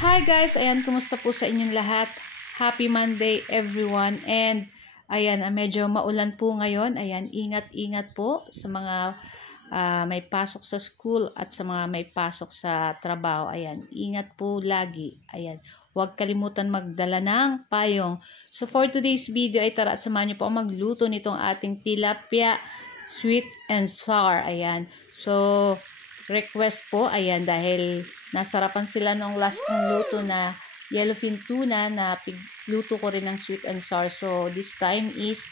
Hi guys, ayan, kumusta po sa inyong lahat? Happy Monday everyone. And ayan, medyo maulan po ngayon. Ayan, ingat-ingat po sa mga may pasok sa school at sa mga may pasok sa trabaho. Ayan, ingat po lagi. Ayan, huwag kalimutan magdala ng payong. So for today's video ay tara at samahan niyo po ang magluto nitong ating tilapia sweet and sour. Ayan, so request po, ayan, dahil nasarapan sila nung last kong luto na yellowfin tuna na luto ko rin ng sweet and sour. So this time is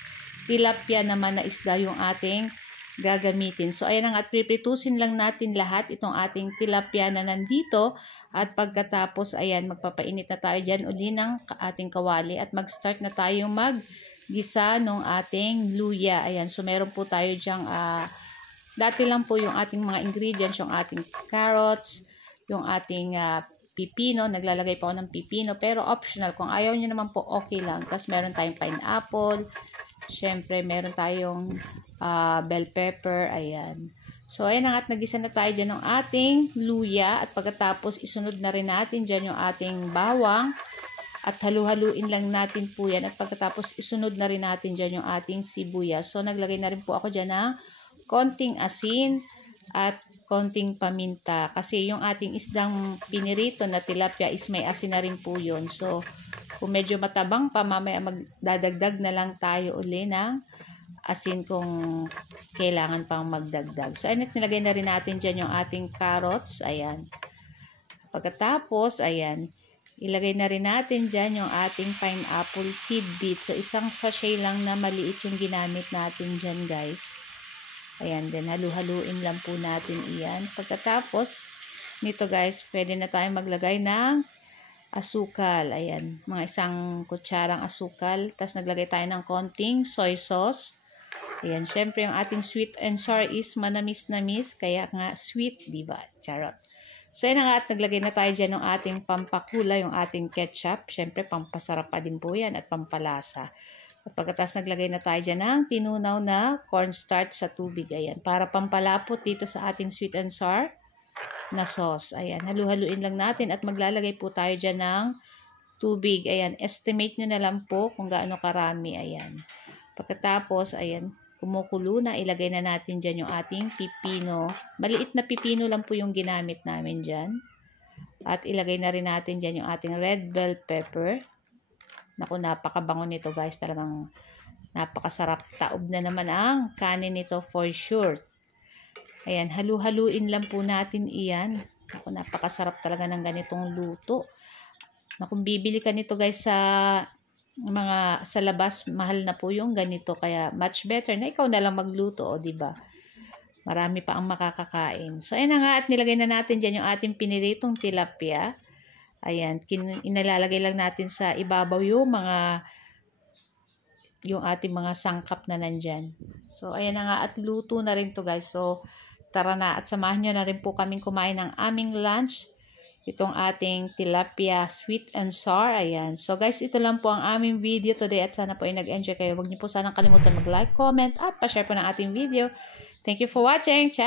tilapia naman na isda yung ating gagamitin. So ayan, at pripritusin lang natin lahat itong ating tilapia na nandito, at pagkatapos ayan, magpapainit na tayo dyan uli ng ating kawali at mag-start na tayo mag-gisa ng ating luya. Ayan, so meron po tayo dyang dati lang po yung ating mga ingredients, yung ating carrots, yung ating pipino. Naglalagay pa ako ng pipino, pero optional. Kung ayaw nyo naman po, okay lang. Tapos meron tayong pineapple. Syempre, meron tayong bell pepper. Ayan. So, ayan na, at nagisa na tayo dyan ng ating luya. At pagkatapos, isunod na rin natin dyan yung ating bawang. At halu-haluin lang natin po yan. At pagkatapos, isunod na rin natin dyan yung ating sibuyas. So, naglagay na rin po ako dyan ng konting asin at konting paminta, kasi yung ating isdang pinirito na tilapia is may asin na rin po yun. So kung medyo matabang pa, mamaya magdadagdag na lang tayo uli ng asin kung kailangan pang magdagdag. So ayan, nilagay na rin natin dyan yung ating carrots. Ayan, pagkatapos ayan, ilagay na rin natin dyan yung ating pineapple tidbit. So isang sachet lang na maliit yung ginamit natin dyan, guys. Ayan, then halu-haluin lang po natin iyan. Pagkatapos nito, guys, pwede na tayong maglagay ng asukal. Ayan, mga isang kutsarang asukal. Tapos naglagay tayo ng konting soy sauce. Ayan, syempre yung ating sweet and sour is manamis-namis, kaya nga sweet, diba? Charot. So ayan nga, at naglagay na tayo dyan ng ating pampakula, yung ating ketchup. Syempre, pampasarap pa din po yan at pampalasa. At pagkatapos naglagay na tayo dyan ng tinunaw na cornstarch sa tubig. Ayan, para pampalapot dito sa ating sweet and sour na sauce. Ayan, halu-haluin lang natin at maglalagay po tayo dyan ng tubig. Ayan, estimate nyo na lang po kung gaano karami. Ayan, pagkatapos, ayan, kumukulo na, ilagay na natin dyan yung ating pipino. Maliit na pipino lang po yung ginamit namin dyan. At ilagay na rin natin dyan yung ating red bell pepper. Naku, napakabango nito, guys. Talagang napakasarap. Taob na naman ang kanin nito for sure. Ayan, halu-haluin lang po natin iyan. Naku, napakasarap talaga ng ganitong luto. Naku, bibili ka nito, guys, sa labas, mahal na po yung ganito. Kaya much better na ikaw na lang magluto, o diba? Marami pa ang makakakain. So ayan na nga, at nilagay na natin dyan yung ating piniritong tilapia. Ayan, inalalagay lang natin sa ibabaw yung ating mga sangkap na nandyan. So ayan na nga, at luto na rin to, guys. So tara na, at samahan nyo na rin po kaming kumain ng aming lunch. Itong ating tilapia sweet and sour. Ayan. So guys, ito lang po ang aming video today, at sana po ay nag-enjoy kayo. Huwag niyo po sanang kalimutan mag-like, comment, at pa-share po ng ating video. Thank you for watching. Ciao!